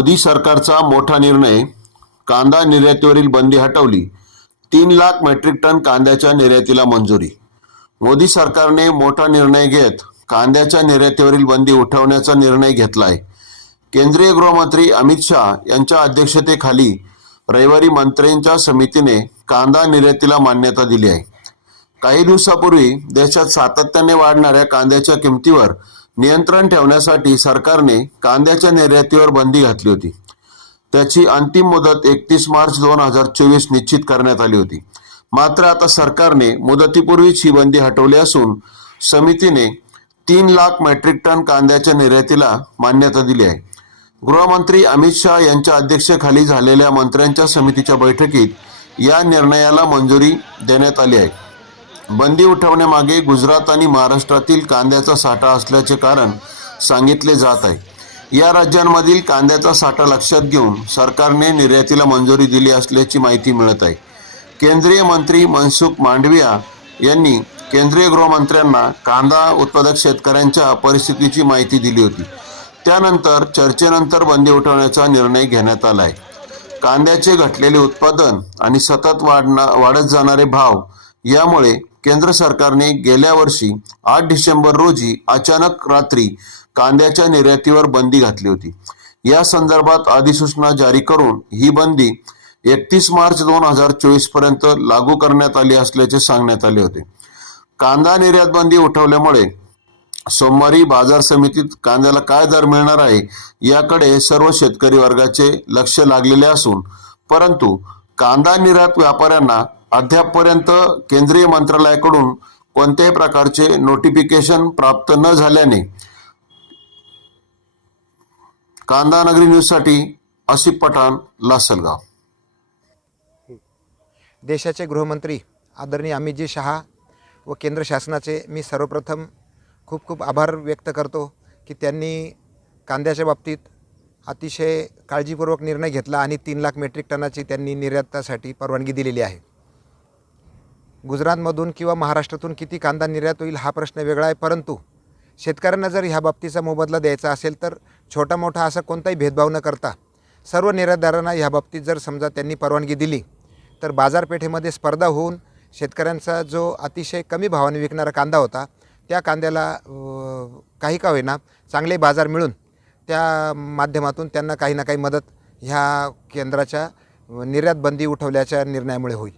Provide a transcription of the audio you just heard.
मोदी सरकारचा मोठा निर्णय कांदा निर्यातीवरील बंदी हटवली तीन लाख मेट्रिक टन कांद्याच्या निर्यातीला मंजुरी. मोदी सरकारने मोठा निर्णय घेत कांद्याच्या निर्यातीवरील बंदी उठवण्याचा निर्णय घेतला आहे केंद्रीय गृहमंत्री अमित शहा यांच्या अध्यक्षतेखाली रविवारी मंत्र्यांच्या समितीने कांदा निर्यातीला मान्यता दिली आहे. काही दिवसापूर्वी देशात सातत्याने वाढणाऱ्या कांद्याच्या किमतीवर नियंत्रण ठेवण्यासाठी सरकारने कांद्याच्या निर्यातीवर बंदी घातली होती. त्याची अंतिम मुदत एकतीस मार्च दोन हजार चोवीस निश्चित करण्यात आली होती. मात्र आता सरकारने मुदतीपूर्वीच ही बंदी हटवली असून समितीने तीन लाख मेट्रिक टन कांद्याच्या निर्यातीला मान्यता दिली आहे. गृहमंत्री अमित शहा यांच्या अध्यक्षतेखाली झालेल्या मंत्र्यांच्या समितीच्या बैठकीत या निर्णयाला मंजुरी देण्यात आली आहे. बंदी उठवण्यामागे गुजरात आणि महाराष्ट्रातील कांद्याचा साठा असल्याचे कारण सांगितले जात आहे. या राज्यांमधील कांद्याचा साठा लक्षात घेऊन सरकारने निर्यातीला मंजुरी दिली असल्याची माहिती मिळत आहे. केंद्रीय मंत्री मनसुख मांडविया यांनी केंद्रीय गृहमंत्र्यांना कांदा उत्पादक शेतकऱ्यांच्या परिस्थितीची माहिती दिली होती. त्यानंतर चर्चेनंतर बंदी उठवण्याचा निर्णय घेण्यात आला आहे. कांद्याचे घटलेले उत्पादन आणि सतत वाढणा वाढत जाणारे भाव यामुळे केंद्र सरकारने गेल्या वर्षी आठ डिसेंबर रोजी अचानक रात्री कांद्याच्या निर्यातीवर बंदी घातली होती. या संदर्भात अधिसूचना जारी करून ही बंदी एकतीस मार्च दोन हजार चोवीसपर्यंत लागू करण्यात आली असल्याचे सांगण्यात आले होते. कांदा निर्यात बंदी उठवल्यामुळे सोमवारी बाजार समितीत कांद्याला काय दर मिळणार आहे याकडे सर्व शेतकरी वर्गाचे लक्ष लागलेले असून परंतु कांदा निर्यात व्यापाऱ्यांना अद्यापपर्यंत केंद्रीय मंत्रालयाकडून कोणत्याही प्रकारचे नोटिफिकेशन प्राप्त न झाल्याने कांदा नगरी न्यूजसाठी आसिफ पठाण लासलगाव. देशाचे गृहमंत्री आदरणीय अमितजी शहा व केंद्र शासनाचे मी सर्वप्रथम खूप खूप आभार व्यक्त करतो की त्यांनी कांद्याच्या बाबतीत अतिशय काळजीपूर्वक निर्णय घेतला आणि तीन लाख मेट्रिक टनाची त्यांनी निर्यातासाठी परवानगी दिलेली आहे. गुजरातमधून किंवा महाराष्ट्रातून किती कांदा निर्यात होईल हा प्रश्न वेगळा आहे परंतु शेतकऱ्यांना जर ह्या बाबतीचा मोबदला द्यायचा असेल तर छोटा मोठा असा कोणताही भेदभाव न करता सर्व निर्यातदारांना ह्या बाबतीत जर समजा त्यांनी परवानगी दिली तर बाजारपेठेमध्ये स्पर्धा होऊन शेतकऱ्यांचा जो अतिशय कमी भावाने विकणारा कांदा होता त्या कांद्याला काही का होईना चांगले बाजार मिळून त्या माध्यमातून त्यांना काही ना काही मदत ह्या केंद्राच्या निर्यात बंदी उठवल्याच्या निर्णयामुळे होईल.